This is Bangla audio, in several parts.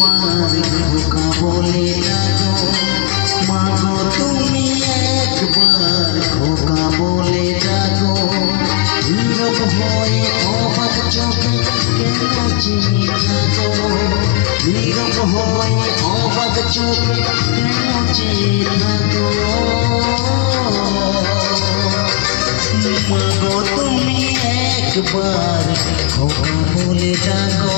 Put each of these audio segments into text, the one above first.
একবার খোকা বলে ডাকো মাগো তুমি একবার খোকা বলে ডাকো নীরব হয়ে অবাক চোখে কেন চেয়ে থাকো নীরব হয়ে অবাক চোখে কেন চেয়ে থাকো মাগো তুমি একবার খোকা বলে ডাকো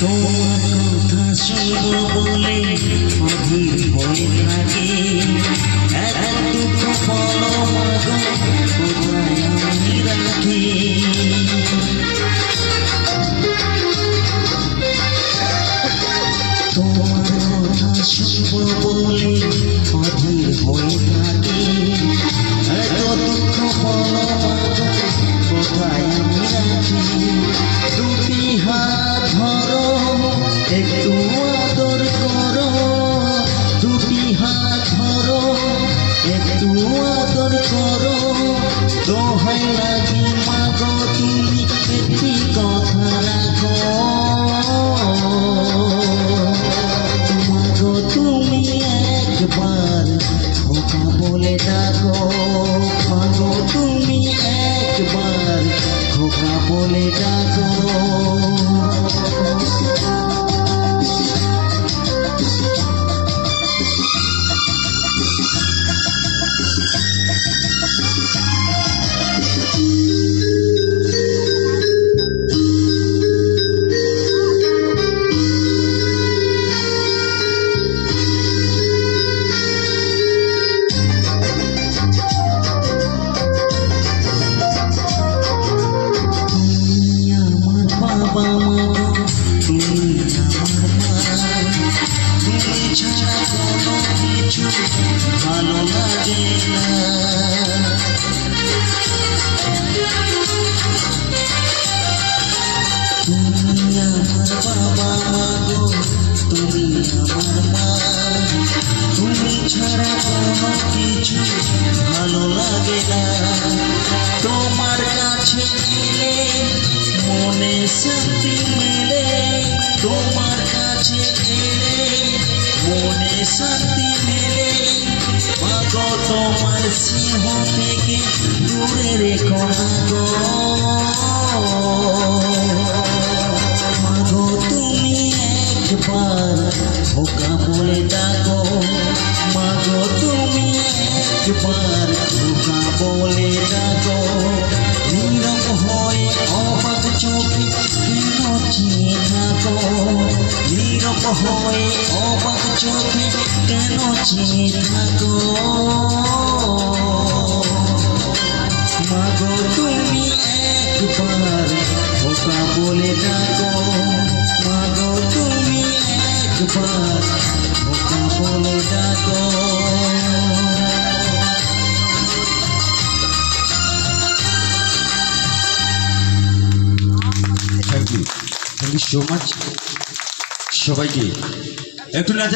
তোমার কথা শুনবো বলে অধীর হয়ে থাকি এত দুঃখ বলো মাগো কোথায় আমি রাখি তোমার কথা শুনবো বলে অধীর হয়ে থাকি এত দুঃখ বলো মাগো কোথায় আমি রাখি দুটি হাত ধরো একটু আদর করো দুটি হাত ধরো একটু আদর করো দোহাই লাগি মাগো তুমি একটি কথা রাখো মাগো তুমি একবার খোকা বলে ডাকো মাগো তুমি একবার খোকা বলে ডাকো বাবা মাগো তুমি আমার মা তুমি ছাড়া কোনো কিছু ভালো লাগে না তুমি আমার বাবা মাগো তুমি আমার মা তুমি ছাড়া কোনো কিছু ভালো লাগে না তোমার কাছে এলে মনে শান্তি মেলে তোমার কাছে এলে মনে শান্তি মেলে মাগো তোমার সিংহ থেকে দূরে রেখো না গো মাগো তুমি একবার খোকা বলে ডাকো মাগো তুমি একবার খোকা বলে ডাকো নীরব হয়ে অবাক চোখে কেন চেয়ে থাকো নীরব হয়ে অবাক চোখে কেন চেয়ে থাকো মাগো তুমি একবার খোকা বলে ডাকো মাগো তুমি একবার খোকা বলে ডাকো থ্যাংক ইউ সো মাচ সবাইকে একটু